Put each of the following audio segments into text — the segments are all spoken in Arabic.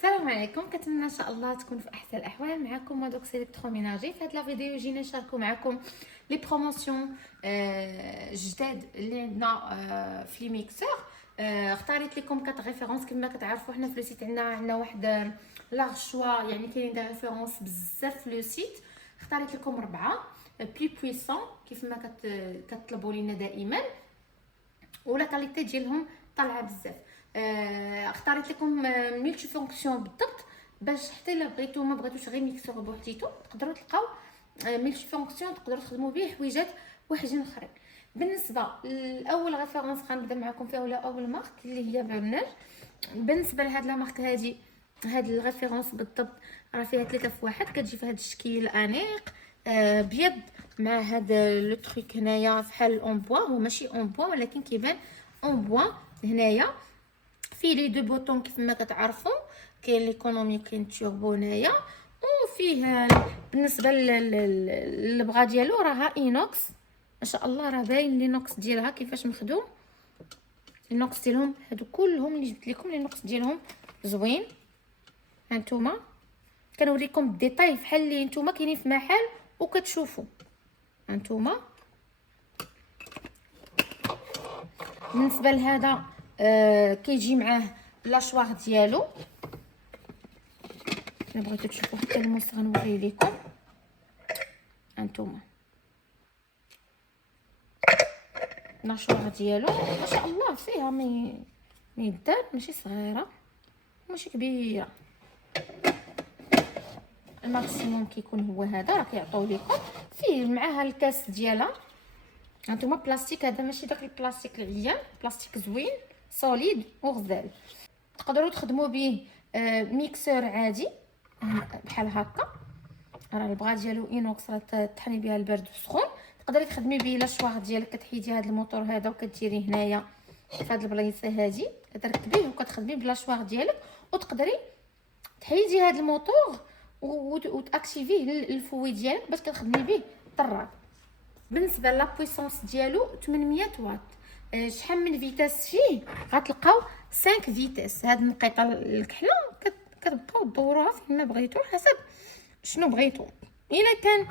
السلام عليكم، كنتمنى ان شاء الله تكونوا في احسن الاحوال. معكم مودوكس الكتروميناجي. في هذا الفيديو جينا نشاركوا معكم لي بروموسيون جداد اللي عندنا في لي ميكسور. اختاريت لكم 4 ريفيرونس. كما كتعرفوا حنا في لو سيت عندنا واحد لارج شوا، يعني كاينين دي ريفيرونس بزاف في لو سيت. اختاريت لكم 4 بلي بويسون كيف ما كتطلبوا لينا دائما، ولا كاليتي ديالهم طالعه بزاف. اختاريت لكم ملتي فونكسيون بالضبط، باش حتى الا بغيتو ما بغيتوش غير ميكسور بوحديتو تقدروا تلقاو ملتي فونكسيون تقدروا تخدموا به حويجات واحدين اخرين. بالنسبه لاول ريفيرونس غنبدا معكم فيها، ولا اول مارك اللي هي برنر. بالنسبه لهاد لا مارك هاد الريفيرونس بالضبط راه فيها 3 في 1، كتجي في هاد الشكل انيق بيض مع هاد لو تريك هنايا فحال اون بوا. هو ماشي اون بوا ولكن كيبان اون بوا هنايا. فيه لي دو بوطون كيف ما كتعرفوا، كاين ليكونومي كاين توربو هنايا. وفيه بالنسبه للبغا ديالو راها اينوكس ما شاء الله، راه باين لينوكس ديالها كيفاش مخدوم. النوكس ديالهم هادو كلهم اللي جبت لكم، النوكس ديالهم زوين. هانتوما كنوريكم الديتاي فحال اللي نتوما كاينين في محل وكتشوفوا. هانتوما بالنسبه لهذا كيجي معاه لاشواغ ديالو. الا بغيتو تشوفوا حتى الموس غنوريه لكم. هانتوما لاشواغ ديالو ما شاء الله فيها ميدار، ماشي صغيره ماشي كبيره. الماكسيموم كيكون هو هذا، راه كيعطيو لكم فيه معاها الكاس ديالها. هانتوما بلاستيك، هذا ماشي داك البلاستيك العيان، بلاستيك زوين سوليد وغزال. تقدروا تخدموا به ميكسور عادي بحال هكا. راه البغا ديالو اينوكس، راه تطحني بها البرد والسخون. تقدري تخدمي به لاشواغ ديالك، كتحيدي هذا الموتور هذا وكديريه هنايا في هذه البلايصه هذه، كتركبيه وكتخدمي بلاشواغ ديالك. وتقدري تحيدي هذا الموتور وتاكتيفيه الفوي ديالك باش كتخدمي به طراد. بالنسبه لا بويسونس ديالو 800 واط. شحال من فيتاس فيه؟ غتلقاو 5 فيتاس. هاد النقيطه الكحله كتبقاو دوروها فيما بغيتو حسب شنو بغيتو. الا كان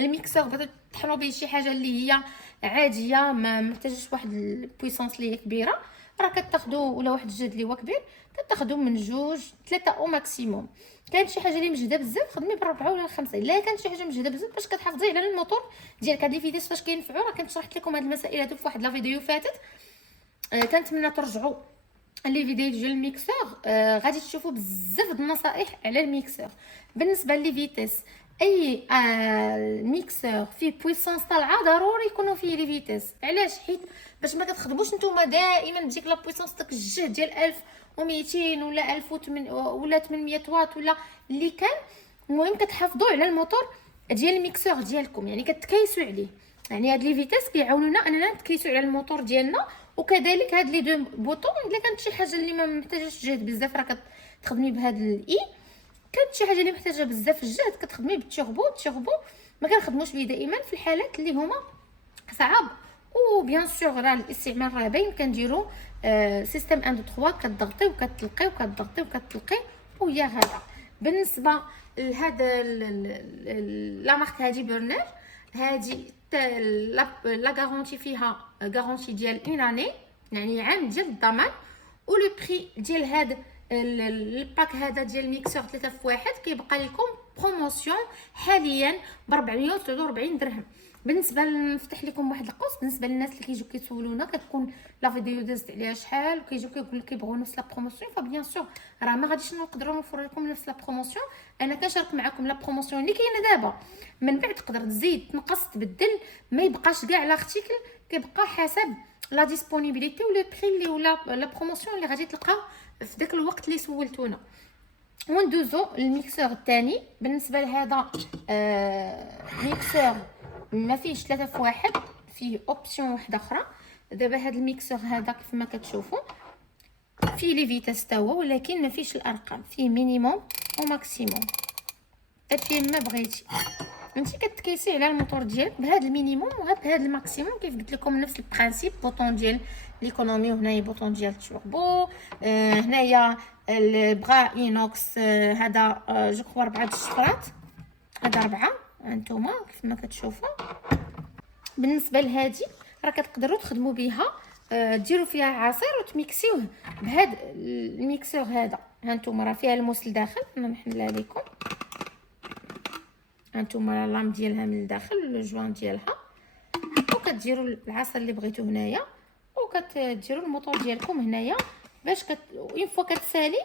الميكسور بغيتو تطحنوا به شي حاجه اللي هي عاديه ما محتاجش واحد البويسونس اللي هي كبيره، راه كتاخذوا ولا واحد الجهد اللي هو كبير كتاخذوا من 2 3 او ماكسيموم. كانت شي حاجه اللي مجهده بزاف خدمي ب4 ولا 5. الا كانت شي حاجه مجهده بزاف باش كتحافظي على الموتور ديالك. هاد لي فيديوز فاش كينفعوا، راه كنت شرحت لكم هاد المسائل هادو في واحد لا فيديو فاتت. كنتمنى ترجعوا لي فيديو ديال الميكسور. غادي تشوفوا بزاف د النصائح على الميكسور. بالنسبه لي فيتاس، اي الميكسور فيه بويسونس طالعه ضروري يكونوا فيه لي فيتاس. علاش؟ حيت باش ما كتخدموش نتوما دائما بديك لا بويسونس، داك الجهد ديال 1200 ولا 1008 ولا 800 واط ولا اللي كان. المهم كتحافظوا على الموتور ديال الميكسور ديالكم، يعني كتكيسوا عليه. يعني هاد لي فيتاس كيعاونونا اننا نتكيسوا على الموتور ديالنا. وكذلك هاد لي دو بوطون الا كانت شي حاجه اللي ما محتاجاش جهد بزاف راه كتخدمي بهاد الاي. كانت شي حاجه اللي محتاجه بزاف الجهد كتخدمي بالتوربو. التوربو ما كنخدموش به دائما في الحالات اللي هما صعاب. وبيان سور راه الاستعمال راه باين. كنديروا سيستم 1 2 3، كتضغطي وكتطلقي وكتضغطي وكتطلقي ويا هذا. بالنسبه لهذا لا مارك هذه برنر، هذه لا غارونتي فيها غارونتي ديال 1 اني، يعني عام ديال الضمان. ولو بري ديال هذا الباك هذا ديال الميكسور 3 في 1 كيبقى لكم بروموسيون حاليا ب 443 درهم. بالنسبه نفتح لكم واحد القوس بالنسبه للناس اللي كيجيو كيسولونا، كتكون لا فيديو دازت عليها شحال وكيجيو كيقول كيبغيو نفس لا بروموسيون. فبيان سور راه ما غاديش نقدروا نوفر لكم نفس لا بروموسيون. انا كنشارك معكم لا بروموسيون اللي كاينه دابا، من بعد تقدر تزيد تنقص تبدل، ما يبقاش كاع لارتيكل، كيبقى حسب لا ديسپونيبيليتي ولا بري اللي ولا لا بروموسيون اللي غادي تلقاو في داك الوقت اللي سولتونا. وندوزو الميكسور الثاني. بالنسبه لهذا ميكسور ما فيهش 3 في 1، فيه اوبسيون واحده اخرى. دابا هذا الميكسور هذا كيف ما كتشوفوا فيه لي فيتاس تا هو، ولكن ما فيهش الارقام، فيه مينيموم وماكسيموم. فيه ما بغيتي. انت كتكيسي على الموتور ديالك بهذا المينيموم وبهذا الماكسيموم. كيف قلت لكم نفس البرانسيپ. بوطون ديال ليكونومي، وهنايا بوطون ديال التوربو. هنايا البغا اينوكس. هذا جو كخوا 4 الشفرات، هذا 4 هانتوما كيف ما كتشوفوا. بالنسبه لهذه راه كتقدروا تخدموا بها، ديروا فيها عصير وتميكسيوه بهذا الميكسور هذا. هانتوما راه فيها الموس لداخل، انا نحلها لكم. هانتوما اللام ديالها من الداخل، لو جوان ديالها، وكديروا العصير اللي بغيتو هنايا، وكتديروا الموطور ديالكم هنايا باش اون فوا كتسالي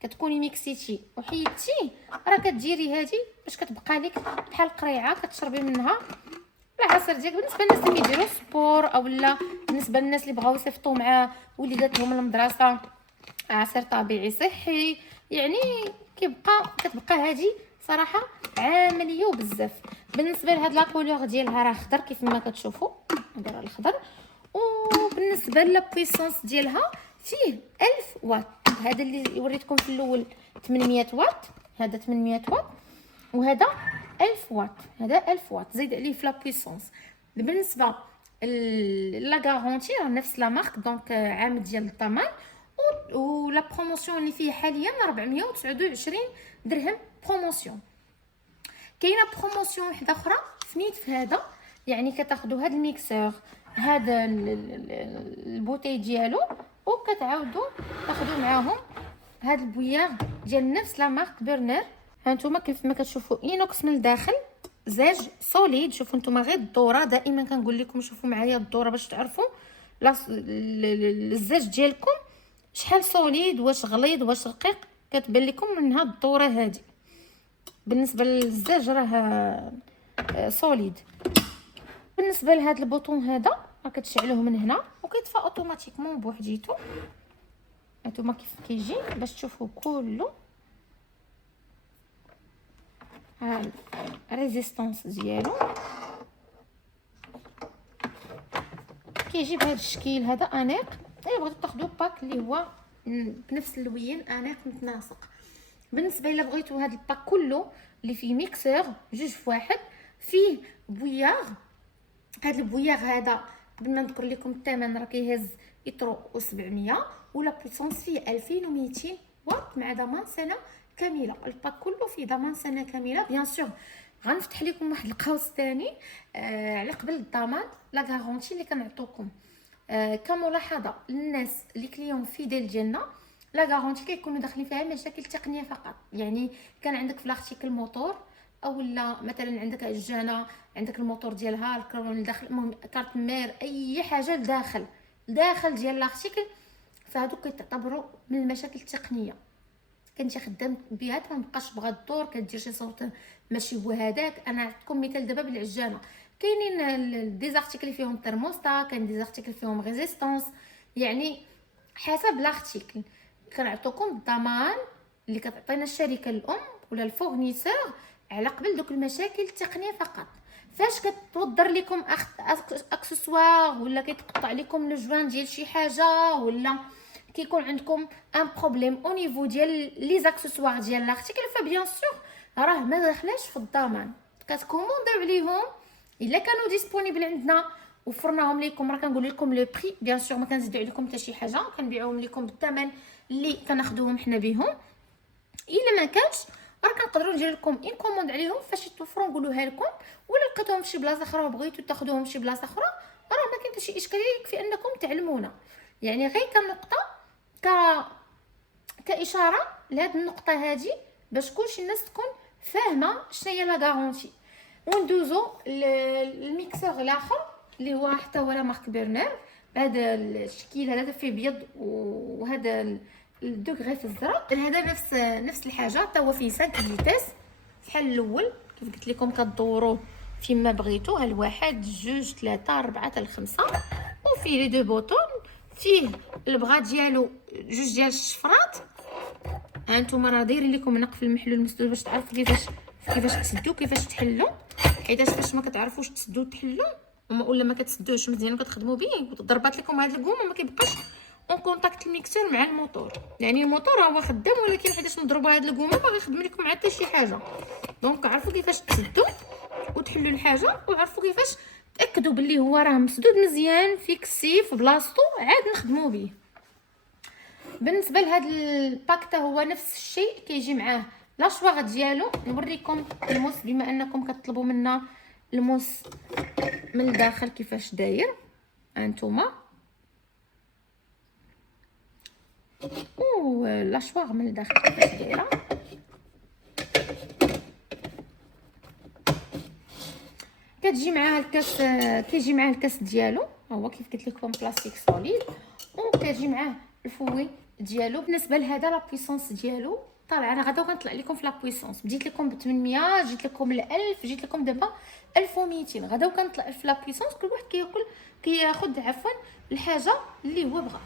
كتكوني ميكسيتي وحيدتي، راه كديري هذه باش كتبقى لك بحال قريعه كتشربي منها العصير ديالك. بالنسبه للناس اللي كيديروا سبور، او لا بالنسبه للناس اللي بغاو يصيفطوا مع وليداتهم للمدرسه عصير طبيعي صحي، يعني كتبقى هذه صراحه عمليه وبزاف. بالنسبه لهاد لا كولور ديالها راه خضر كيف ما كتشوفوا، هذا راه الخضر. وبالنسبه لا بويسونس ديالها فيه 1000 واط. هذا اللي وريتكم في الاول 800 واط، هذا 800 واط، وهذا 1000 واط. هذا 1000 واط زيد عليه في لا بويسونس. بالنسبه لا غارونتي راه نفس لا مارك، دونك عام ديال الضمان. ولا بروموسيون اللي فيه حاليا 429 درهم بروموسيون. كاينه بروموسيون واحده اخرى سميت في هذا، يعني كتاخذوا هذا الميكسور، هذا البوتي ديالو، وكتعاودوا تاخذوا معاهم هذا البوياغ ديال نفس لا مارك برنر. هانتوما كيف ما كتشوفوا اينوكس من الداخل، زاج سوليد. شوفوا نتوما غير الدوره، دائما كنقول لكم شوفوا معايا الدوره باش تعرفوا الزاج ديالكم شحال سوليد، واش غليظ واش رقيق. كتبان لكم من هاد الدوره هذه. بالنسبه للزاج راه سوليد. بالنسبه لهذا البوطون هذا راه كتشعلوه من هنا وكيطفى اوتوماتيكمون بوحديتو. هانتوما كيف كيجي باش تشوفوا كله. ها ريزيستانس ديالو كيجي بهذا الشكل هذا انيق. الا بغيتو تاخذوا باك اللي هو بنفس اللوين انيق متناسق. بالنسبه الا بغيتو هذا الباك كله اللي فيه ميكسور جوج في واحد، فيه بوياغ. هذا البوياغ هذا قبل ما نذكر لكم الثمن راه كيهز يطرو و700، ولا بويسونس فيه 2200 واط مع ضمان سنه كامله. الباك كله فيه ضمان سنه كامله. بيان سور غنفتح لكم واحد القوس ثاني على قبل الضمان لا غارونتي اللي كنعطوكم. كملاحظه للناس اللي كليون فيديل ديالنا، لا غارونتي كيكونوا داخلين فيها مشاكل تقنيه فقط. يعني كان عندك في لاختيك الموتور، او لا مثلا عندك عجانه عندك الموتور ديالها الكرون لداخل، المهم كارت مير، اي حاجه لداخل ديال لاختيك، فهادو كيتعتبروا من المشاكل التقنيه. كنتي خدام بها ما بقاش بغا الدور كدير شي صوت ماشي هو هذاك. انا عطيتكم مثال دابا بالعجانه، كاينين ديزارتيكل فيهم ترموستا، كاين ديزارتيكل فيهم ريزيستانس، يعني حسب لارتيكل كنعطوكم الضمان اللي كتعطينا الشركه الام ولا الفورنيسور على قبل دوك المشاكل التقنيه فقط. فاش كتوضر لكم اكسسوار ولا كيتقطع لكم لو جوان ديال شي حاجه، ولا كيكون عندكم ان بروبليم او نيفو ديال لي زاكسسوار ديال لارتيكل، فبيان سور راه ما داخلاش في الضمان. كتكومونديو عليهم الا كانوا ديسپونيبل عندنا وفرناهم لكم. راه كنقول لكم لو بري، بيان سور ما كنزيدو عليكم حتى شي حاجه، كنبيعوهم لكم بالثمن اللي كناخذوهم حنا بهم. الا ما كانش راه كنقدروا ندير لكم ان كوموند عليهم فاش توفروا نقولوها لكم، ولا لقيتوهم في شي بلاصه اخرى وبغيتو تاخذوهم في شي بلاصه اخرى راه ما كاين حتى شي اشكاليه، يكفي انكم تعلمونا. يعني غير كنقطه كاشاره لهاد النقطه هذه باش كلشي الناس تكون فاهمه شنو هي لا غارونتي. وندوزو الميكسور الاخر اللي هو حتى هو لا مارك برنر بهذا الشكل هذا فيه بيض، وهذا الدوغري في الزرق. هذا نفس الحاجه، حتى هو فيه 5 فيتاس بحال الاول كيف قلت لكم كدوروه فيما بغيتو، ها الواحد جوج 3 4 حتى 5. وفيه لي دو بوطون، فيه البغا ديالو جوج ديال الشفرات. ها نتوما راه دايرين لكم نقف المحلول المسدود باش تعرفوا كيفاش تسدوا كيفاش تحلوا، حيت فاش ما كتعرفوش تسدوا وتحلوا ولا ما كتسدوش مزيان وكتخدموا به وضربات لكم هاد الكوم ما كيبقاش اون كونتاكت الميكسور مع الموتور. يعني الموتور هو خدام، ولكن حيتاش نضربوا هاد الكوم ما غيخدم لكم حتى شي حاجه. دونك عرفوا كيفاش تسدوا وتحلوا الحاجه وعرفوا كيفاش تاكدوا باللي هو راه مسدود مزيان فيكسي في بلاصتو عاد نخدموا به. بالنسبه لهذا الباك حتى هو نفس الشيء، كيجي معاه لاشواغ ديالو. نوريكم الموس بما انكم كتطلبوا منا الموس من الداخل كيفاش داير. هانتوما لاشواغ من الداخل كيفاش دايره. كتجي معاه الكاس، كيجي معاه الكاس ديالو، ها هو كيف قلت لكم بلاستيك سوليد، وكتجي معاه الفوي ديالو. بالنسبه لهذا لا بويسونس ديالو طالعه. انا غدا كنطلع لكم في لا بويسونس، بديت لكم ب 800، جيت لكم ل 1000، جيت لكم دابا 1200. غدا كنطلع في لا بويسونس، كل واحد كياخذ عفوا الحاجه اللي هو بغا.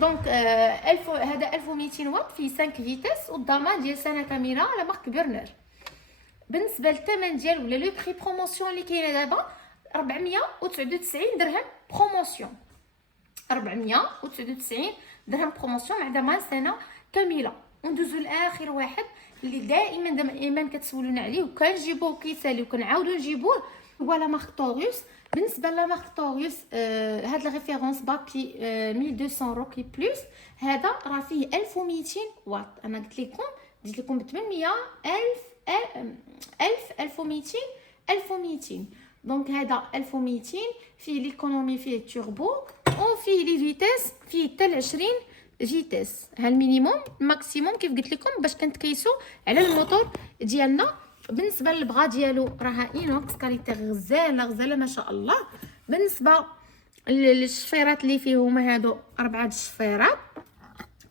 دونك 1000 هذا 1200 واط فيه 5 فيتاس، والضمان ديال سنه كامله على مارك بيرنر. بالنسبه للثمن ديال ولا لو بري بروموسيون اللي كاينه دابا 499 درهم بروموسيون، 499 درهم بروموسيون مع ضمان سنه كامله. وندوزو لاخر واحد اللي دائما كتسولونا عليه وكنجيبوه كيسالي وكنعاودو نجيبوه، هو لا مارك طوريوس. بالنسبه لا مارك طوريوس هاد لا ريفيرونس بابي 1200 روكي بلس، هذا راه فيه 1200 واط. انا قلت لكم ديت لكم ب 800 1200 1200. دونك هذا 1200 فيه ليكونومي، فيه توربو، وفيه لي فيتاس، فيه حتى 20 فيتاس. ها المينيموم ماكسيموم كيف قلت لكم باش كنتكيسو على الموتور ديالنا. بالنسبه للبغا ديالو راه اينوكس كاليتي غزاله ما شاء الله. بالنسبه للشفيرات اللي فيهم هادو 4 الشفيرات،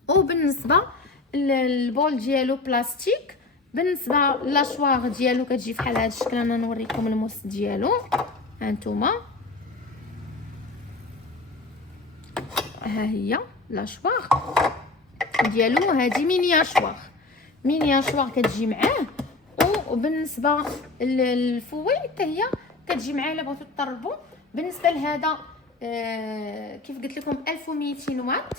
وبالنسبه للبول ديالو بلاستيك. بالنسبه لاشواغ ديالو كتجي بحال هذا الشكل. انا نوريكم الموس ديالو، هانتوما ها هي لاشواغ ديالو. هذه ميني اشواغ كتجي معاه. وبالنسبه للفوي حتى هي كتجي معاه الا بغيتو تطربوا. بالنسبه لهذا كيف قلت لكم 1200 واط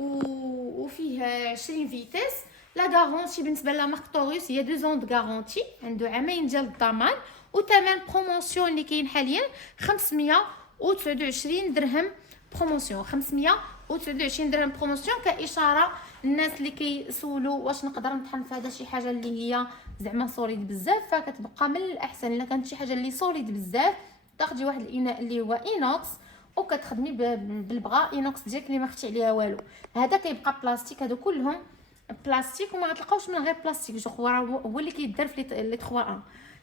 وفيه 20 فيتاس. لا غارونتي بالنسبه لا مارك طوريوس هي 2 ans غارونتي، عنده عامين ديال الضمان. وثمن بروموسيون اللي كاين حاليا 529 درهم بروموسيون، 529 درهم بروموسيون. كاشاره الناس اللي كيسولوا واش نقدر نطحن في هذا شي حاجه اللي هي زعما سوليد بزاف، فكتبقى من الاحسن الا كانت شي حاجه اللي سوليد بزاف تاخدي واحد الاناء اللي هو اينوكس وكتخدمي بالبغا اينوكس ديالك اللي ما خفتي عليها والو. هذا كيبقى بلاستيك، هادو كلهم بلاستيك وما غتلقاوش من غير بلاستيك. جو خوا هو اللي كيدار في لي 3 ان،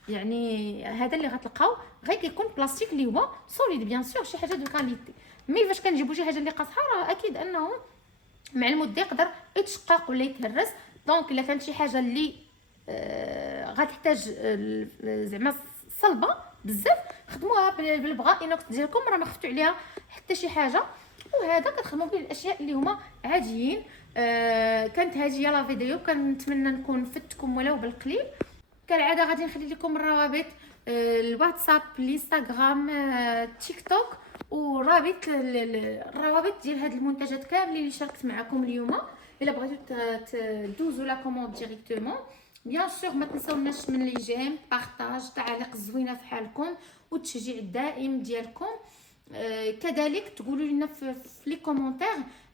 يعني هذا اللي غتلقاو غير كيكون بلاستيك اللي هو سوليد بيان سور شي حاجه دو كاليتي. مي فاش كنجيبو شي حاجه اللي قاصحه راه اكيد انه مع المده يقدر يتشقق ولا يتهرس. دونك الا كانت شي حاجه اللي غتحتاج زعما صلبه بزاف خدموها بالبغا اينوكس ديالكم، راه ما خفتوا عليها حتى شي حاجه. وهذا كتخدموا به الاشياء اللي هما عاديين. كانت هذه هي لا فيديو، كنتمنى نكون فدتكم ولو بالقليل. كالعاده غادي نخلي لكم الروابط الواتساب، الانستغرام، تيك توك، ورابط الروابط ديال هاد المنتجات كاملين اللي شاركت معكم اليوم. الا بغيتو تدوزوا لا كوموند ديريكتومون بيان سور ما تنساوناش من لي جيم، بارطاج، تعاليق زوينه في حالكم والتشجيع الدائم ديالكم. كذلك تقولوا لنا في لي كومونتير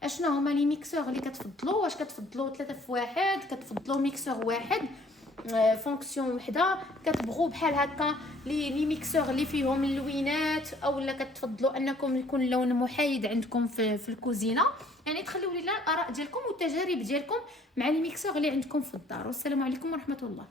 اشنو هما لي ميكسور اللي كتفضلوا، واش كتفضلوا 3 في 1، كتفضلوا ميكسور واحد فونكسيون وحده، كتبغوا بحال هكا لي ميكسور اللي فيهم اللوينات، اولا كتفضلوا انكم يكون اللون محايد عندكم في الكوزينه. يعني تخليوا لنا الاراء ديالكم والتجارب ديالكم مع لي ميكسور اللي عندكم في الدار. والسلام عليكم ورحمه الله.